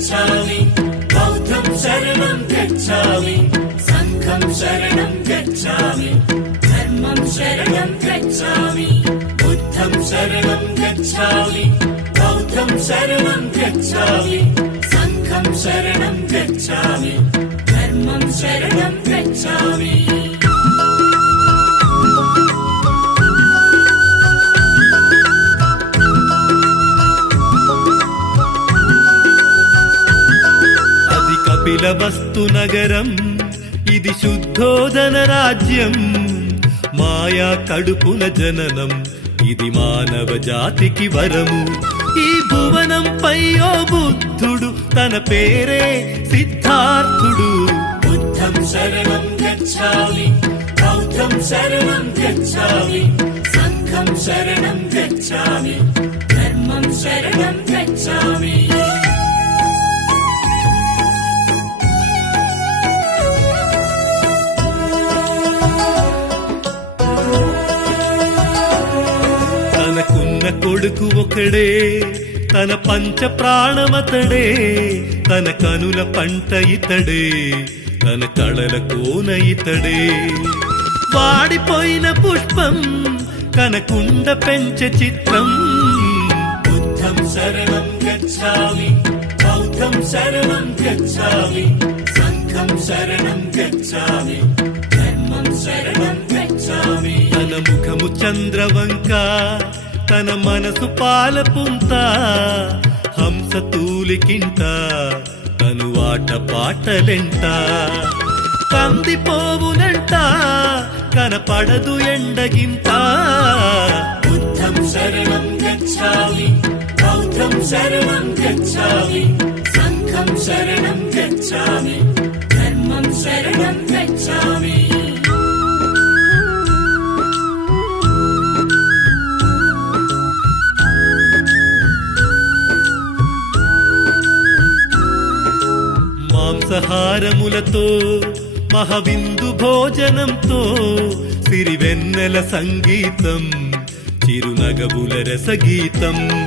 गच्छामि बौद्धं शरणं गच्छामि संघं शरणं गच्छामि धर्मं शरणं गच्छामि बुद्धं शरणं गच्छामि बौद्धं शरणं गच्छामि संघं शरणं गच्छामि धर्मं शरणं गच्छामि కపిలవస్తు నగరం ఇది శుద్ధోదన రాజ్యం మాయా కడుపున జననం ఇది మానవ జాతికి వరము ఈ భువనంపై ఓ బుద్ధుడు తన పేరే సిద్ధార్థుడు బుద్ధం శరణం గచ్ఛామి బౌద్ధం శరణం గచ్ఛామి సంఘం శరణం గచ్ఛామి ధర్మం శరణం గచ్ఛామి తనకున్న కొడుకు ఒకడే తన పంచ ప్రాణమతడే తన కనుల పంట ఇతడే తన కళల కోన ఇతడే వాడిపోయిన పుష్పం కనకుండ పెంచ చిత్రం బుద్ధం శరణం గచ్ఛామి బౌద్ధం శరణం గచ్ఛామి సంఘం శరణం గచ్ఛామి ధర్మం శరణం గచ్ఛామి తన ముఖము చంద్రవంక తన మనసు పాలపుంత హంస తూలికింట తను ఆట పాటలెంట కందిపోవునంట కనపడదు ఎండగింత బుద్ధం శరణం గచ్ఛామి బౌద్ధం శరణం గచ్ఛామి సంఘం శరణం గచ్ఛామి ధర్మం శరణం గచ్ఛామి మాంసహారములతో మహవిందు భోజనంతో సిరివెన్నెల సంగీతం చిరునగవుల రసగీతం